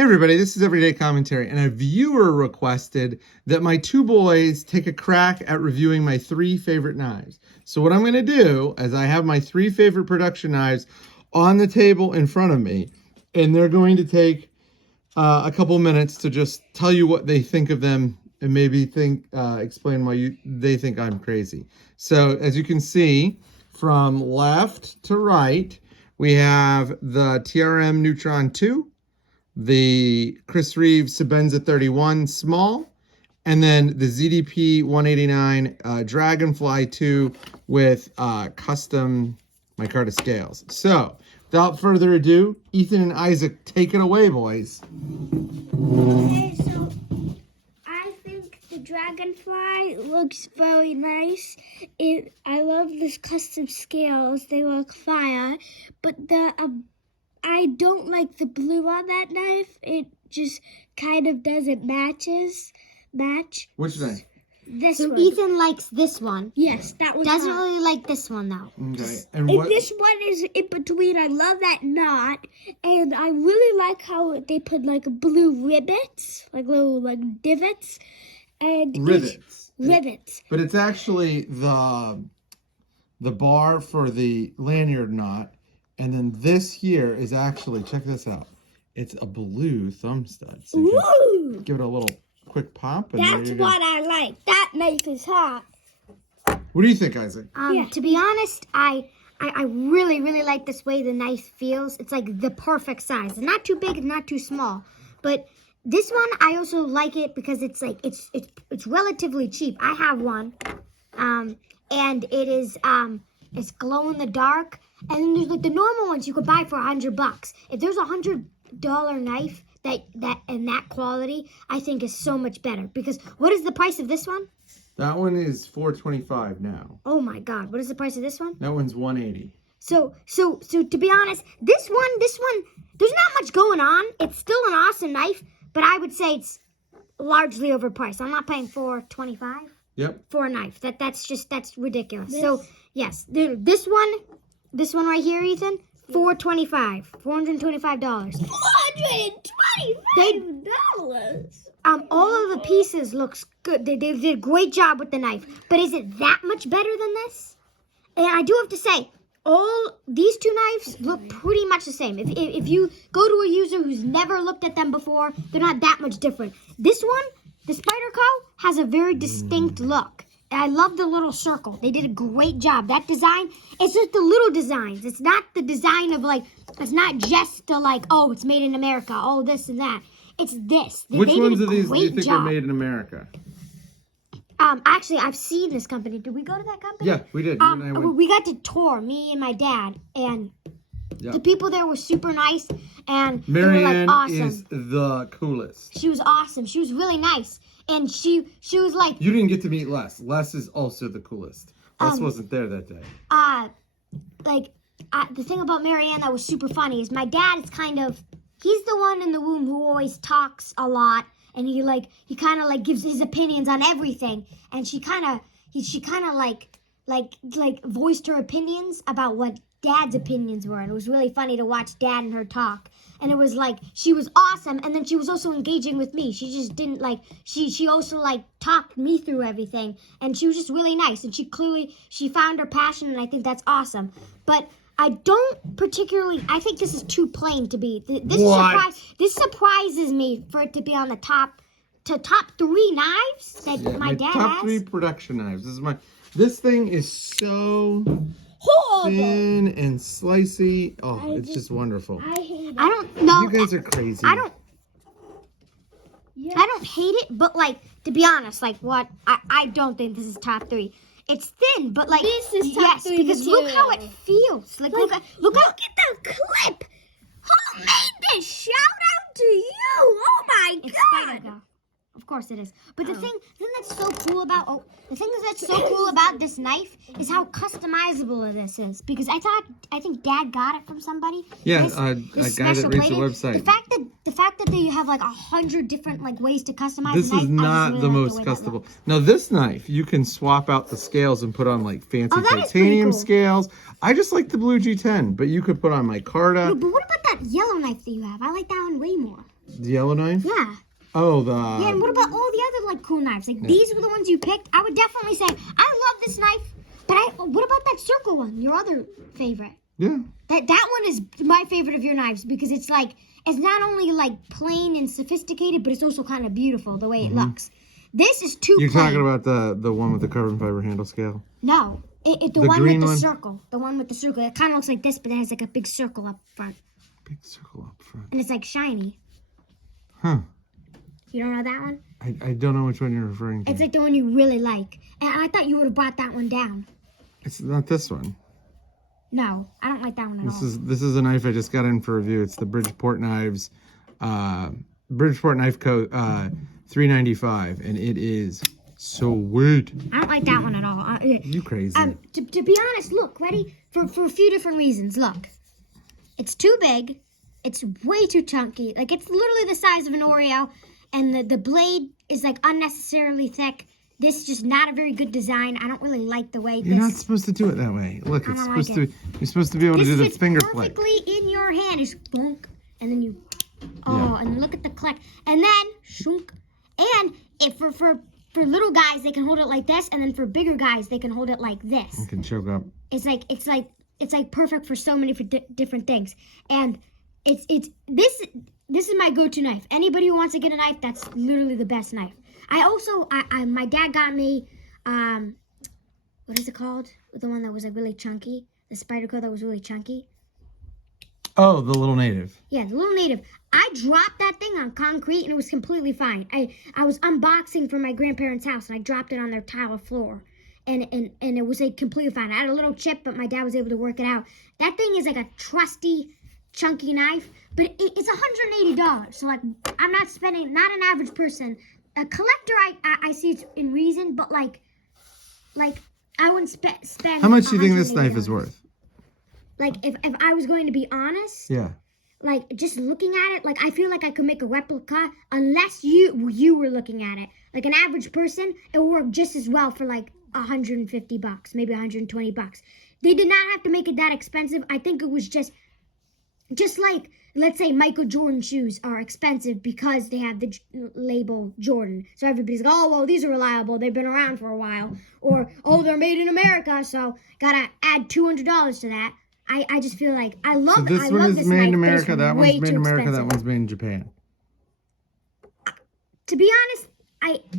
Hey everybody, this is Everyday Commentary, and a viewer requested that my two boys take a crack at reviewing my 3 favorite knives. So what I'm going to do is I have my 3 favorite production knives on the table in front of me, and they're going to take a couple minutes to just tell you what they think of them and maybe explain why they think I'm crazy. So as you can see, from left to right, we have the TRM Neutron 2, the Chris Reeves Sebenza 31 small, and then the ZDP 189 Dragonfly 2 with custom micarta scales. So, without further ado, Ethan and Isaac, take it away, boys. Okay, so I think the Dragonfly looks very nice. I love this custom scales; they look fire. But I don't like the blue on that knife. It just kind of doesn't match. Which knife? This So one. Ethan likes this one. Yes, that one. Doesn't really like this one though. Okay. And And this one is in between. I love that knot, and I really like how they put like blue rivets, like little like divots, and Rivets. Rivets. But it's actually the bar for the lanyard knot. And then this here is actually, check this out. It's a blue thumb stud. So you Ooh, can give it a little quick pop. And there that's you go. what I like. That knife is hot. What do you think, Isaac? Yeah. To be honest, I really like this way the knife feels. It's like the perfect size. It's not too big, it's not too small. But this one, I also like it because it's like it's relatively cheap. I have one, and it is it's glow in the dark. And then there's like the normal ones you could buy for $100. If there's $100 knife that and that quality, I think is so much better. Because what is the price of this one? That one is $425 now. Oh my God! What is the price of this one? That one's $180. So to be honest, this one, there's not much going on. It's still an awesome knife, but I would say it's largely overpriced. I'm not paying $425 Yep. for a knife. That's ridiculous. So yes, this one right here, Ethan, $425. $425. All of the pieces looks good. They did a great job with the knife. But is it that much better than this? And I do have to say, all these two knives look pretty much the same. If you go to a user who's never looked at them before, they're not that much different. This one, the Spyderco, has a very distinct look. And I love the little circle. They did a great job. That design, it's just the little designs. It's not the design of like, it's not just the like, oh, it's made in America, all this and that. It's this. Which They did ones a of these do you great think job. are made in America? Actually, I've seen this company. Did we go to that company? Yeah, we did. You and I went. We got to tour, me and my dad, and Yeah. the people there were super nice, and they were Marianne like awesome. is the coolest. She was awesome. She was really nice, and she was like, You didn't get to meet Les. Les is also the coolest. Les wasn't there that day. the thing about Marianne that was super funny is my dad is he's the one in the room who always talks a lot, and he kind of gives his opinions on everything, and she kind of voiced her opinions about what Dad's opinions were, and it was really funny to watch Dad and her talk. And it was like she was awesome, and then she was also engaging with me. She just didn't she also talked me through everything, and she was just really nice, and she found her passion, and I think that's awesome. But I don't particularly. I think this is too plain to be. This surprises me for it to be on the top 3 knives that my dad top has. 3 production knives. This thing is so Horrible. thin and slicey. Oh, it's just wonderful. I hate it. I don't know. You guys are crazy. I don't hate it, but to be honest, I don't think this is top 3. It's thin, but This is top yes, 3 because look how it material. feels. Look at the clip. Who made this? Shout out to you. Oh my it's God. Spyderco. Of course it is. But the thing that's so cool about this knife is how customizable this is. Because I think Dad got it from somebody. Yeah, This a guy that special reads the plating. website. The fact that they have 100 different ways to customize This the knife, is I just not really the like most way that customable. looks. Now this knife, you can swap out the scales and put on fancy that is pretty titanium cool. scales. I just like the Blue G10, but you could put on micarta. No, but what about that yellow knife that you have? I like that one way more. The yellow knife? Yeah. Oh, the... Yeah, and what about all the other like cool knives? Like these were the ones you picked. I would definitely say I love this knife, but what about that circle one? Your other favorite? Yeah. That one is my favorite of your knives because it's like it's not only like plain and sophisticated, but it's also kind of beautiful the way it looks. This is too. You're plain. talking about the one with the carbon fiber handle scale? No, the The one with green the one? circle. The one with the circle. It kind of looks like this, but it has like a big circle up front, Big circle up front. and it's like shiny. Huh. You don't know that one? I don't know which one you're referring to. It's like the one you really like, and I thought you would have brought that one down. It's not this one. No, I don't like that one at all. This is a knife I just got in for review. It's the Bridgeport Knives, Bridgeport Knife Co. 395, and it is so weird. I don't like that one at all. You crazy? To be honest, look, ready? For a few different reasons. Look, it's too big. It's way too chunky. Like, it's literally the size of an Oreo, and the blade is, like, unnecessarily thick. This is just not a very good design. I don't really like the way You're not this... supposed to do it that way. Look, it's I don't supposed like to. You're supposed to be able to This do the fits finger flick. perfectly in your hand. It's bonk, and then you... Oh, Yeah. and look at the click. And then, shunk. And if for little guys, they can hold it like this, and then for bigger guys, they can hold it like this. You can choke up. It's like perfect for so many different things, and this is my go-to knife. Anybody who wants to get a knife, that's literally the best knife. My dad got me what is it called? The one that was like really chunky, the Spyderco that was really chunky. Oh, the little native. Yeah, the little native. I dropped that thing on concrete and it was completely fine. I was unboxing from my grandparents' house and I dropped it on their tile floor. And it was like completely fine. I had a little chip, but my dad was able to work it out. That thing is like a trusty, chunky knife, but it's $180. So like, I'm not spending, not an average person. A collector, I see it's in reason, but like I wouldn't spend. How much do you think this knife is $180. worth? Like if I was going to be honest, Yeah. like just looking at it, like I feel like I could make a replica unless you were looking at it. Like an average person, it would work just as well for like $150, maybe $120. They did not have to make it that expensive. I think it was just like, let's say Michael Jordan shoes are expensive because they have the label Jordan. So everybody's like, oh, well, these are reliable. They've been around for a while. Or, oh, they're made in America, so gotta add $200 to that. I just feel like I love So this I one love is this made in knife, but America. it's That way one's made too in America. expensive. That one's made in Japan. To be honest,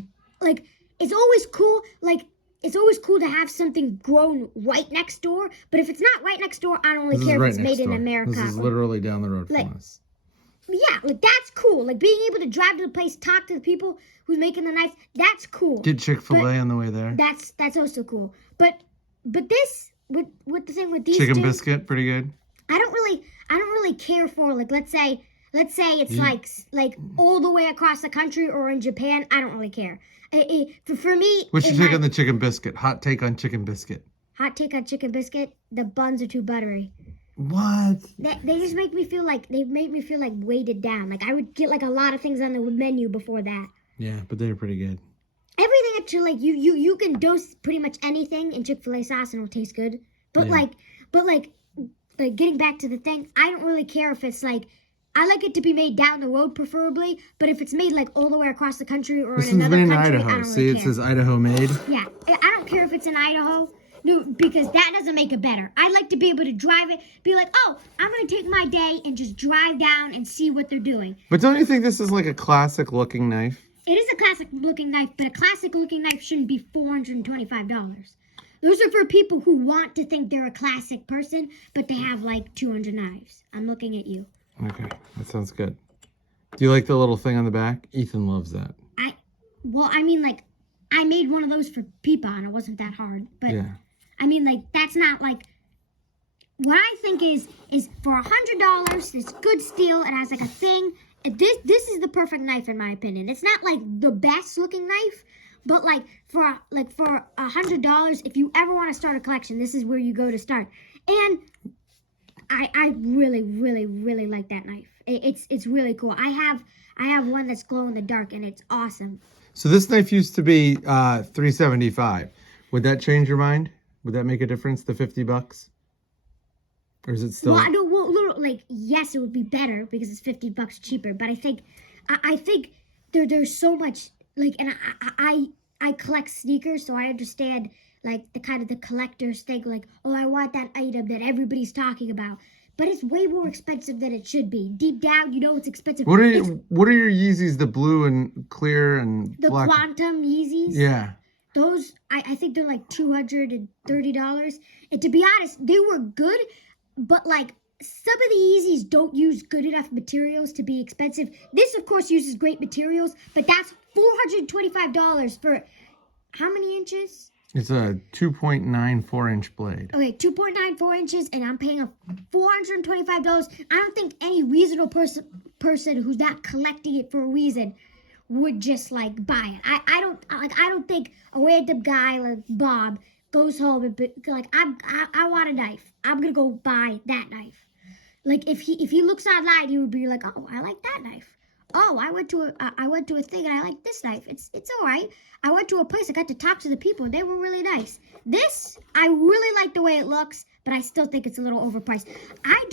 it's always cool. Like, it's always cool to have something grown right next door. But if it's not right next door, I don't really This care is if right it's next made door. in America. This is literally down the road Like- from us. Yeah, like that's cool. Like being able to drive to the place, talk to the people who's making the knife, that's cool. Get Chick-fil-A on the way there. That's also cool. But this with the thing with these Chicken two, biscuit, pretty good. I don't really care for, like, let's say it's like all the way across the country or in Japan. I don't really care. For me, What's your take on the chicken biscuit? Hot take on chicken biscuit. hot take on chicken biscuit? The buns are too buttery. What? They just make me feel like weighted down. Like I would get like a lot of things on the menu before that. Yeah, but they're pretty good. Everything at Chick, like you can dose pretty much anything in Chick-fil-A sauce and it'll taste good. But Yeah. like getting back to the thing, I don't really care if it's like, I like it to be made down the road preferably, but if it's made like all the way across the country or This in one's another made in country, I Idaho. don't See, really it care. says Idaho made. Yeah, I don't care if it's in Idaho. No, because that doesn't make it better. I like to be able to drive it, be like, oh, I'm going to take my day and just drive down and see what they're doing. But don't you think this is like a classic looking knife? It is a classic looking knife, but a classic looking knife shouldn't be $425. Those are for people who want to think they're a classic person, but they have like 200 knives. I'm looking at you. Okay, that sounds good. Do you like the little thing on the back? Ethan loves that. Like, I made one of those for Peepa, and it wasn't that hard. But Yeah. I mean, like, that's not like. What I think is for $100, it's good steel. It has like a thing. This is the perfect knife in my opinion. It's not like the best looking knife, but like for $100, if you ever want to start a collection, this is where you go to start. And I really, really, really like that knife. It's really cool. I have one that's glow in the dark, and it's awesome. So this knife used to be $375. Would that change your mind? Would that make a difference? The $50? Or is it still? Well, no, well, like yes, it would be better because it's $50 cheaper. But I think there's so much like, and I collect sneakers, so I understand like the kind of the collector's thing. Like, oh, I want that item that everybody's talking about, but it's way more expensive than it should be. Deep down, you know it's expensive. What are It's what are your Yeezys? The blue and clear and the black. Quantum Yeezys. Yeah. Those I think they're like $230. And to be honest, they were good, but like some of the Yeezys don't use good enough materials to be expensive. This, of course, uses great materials, but that's $425 for how many inches? It's a 2.94-inch blade. Okay, 2.94 inches, and I'm paying $425. I don't think any reasonable person who's not collecting it for a reason would just like buy it. I don't think a random guy like Bob goes home and like I want a knife. I'm gonna go buy that knife. Like if he looks online, he would be like, oh, I like that knife. Oh, I went to a thing and I like this knife. It's all right. I went to a place. I got to talk to the people and they were really nice. This I really like the way it looks, but I still think it's a little overpriced. I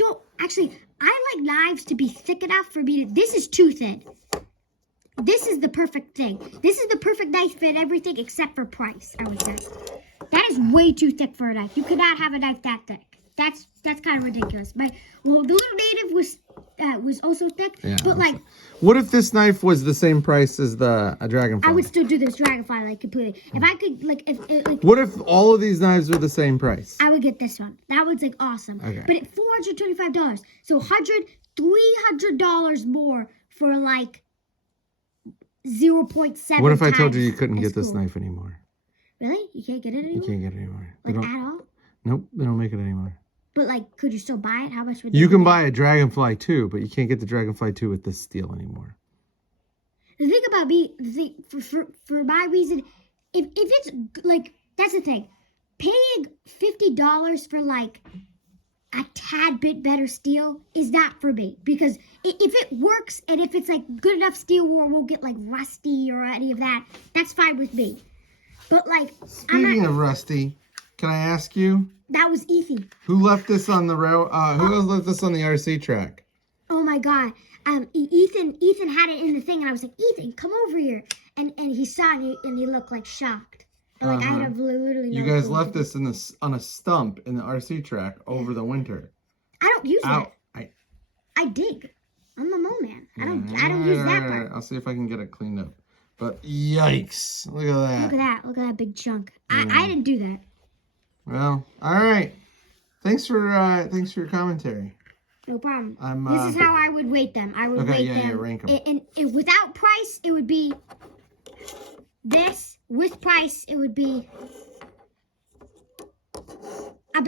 like knives to be thick enough for me to. This is too thin. This is the perfect thing. This is the perfect knife and everything except for price, I would say. That is way too thick for a knife. You could not have a knife that thick. That's kind of ridiculous. The little native was also thick, Yeah, but like, what if this knife was the same price as a Dragonfly? I would still do this Dragonfly like completely. If I could like, What if all of these knives were the same price? I would get this one. That one's like awesome. Okay. But at $425, so $300 more for like 0.7. What if I told you times you couldn't as get this cool. knife anymore? Really? You can't get it You anymore? can't get it anymore. They Like don't, at all? nope, they don't make it anymore. But like, could you still buy it? How much would You they can be? buy a Dragonfly 2, but you can't get the Dragonfly 2 with this steel anymore. The thing about me, for my reason, if it's like, that's the thing. Paying $50 for like a tad bit better steel is not for me, because if it works and if it's like good enough steel where it won't get like rusty or any of that, that's fine with me. But like, Speaking of rusty, can I ask you, that was Ethan. who left this on the who left this on the RC track? Oh my God. Ethan had it in the thing, and I was like, Ethan, come over here. And he saw it, and he looked like shocked. And like, I have literally no You guys clue left what to do. this on a stump in the RC track over the winter. I don't use Ow. that. I dig. I'm a mole man. I don't use that part. I'll see if I can get it cleaned up. But yikes! Look at that. Look at that. Look at that big chunk. I didn't do that. Well, all right. Thanks for your commentary. No problem. This is how I would rate them. I would Okay, rate yeah, them. rank 'em. And without price, it would be this. With price, it would be.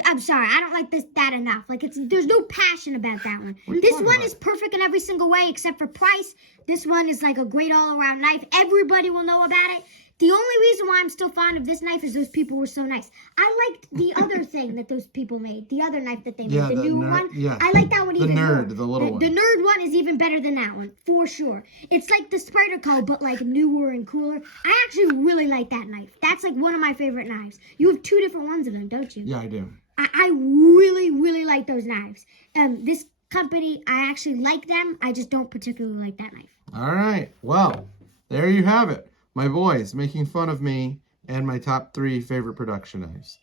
I'm sorry, I don't like that enough. Like there's no passion about that one. What are you This talking one about? is perfect in every single way except for price. This one is like a great all-around knife. Everybody will know about it. The only reason why I'm still fond of this knife is those people were so nice. I liked the other thing that those people made. The other knife that they made, Yeah, the the new nerd- one. yeah. I like that one The even nerd, more. the little one. The nerd one is even better than that one, for sure. It's like the Spyderco, but like newer and cooler. I actually really like that knife. That's like one of my favorite knives. You have two different ones of them, don't you? Yeah, I do. I really, really like those knives. This company, I actually like them. I just don't particularly like that knife. All right. Well, there you have it. My boys making fun of me and my top 3 favorite production knives.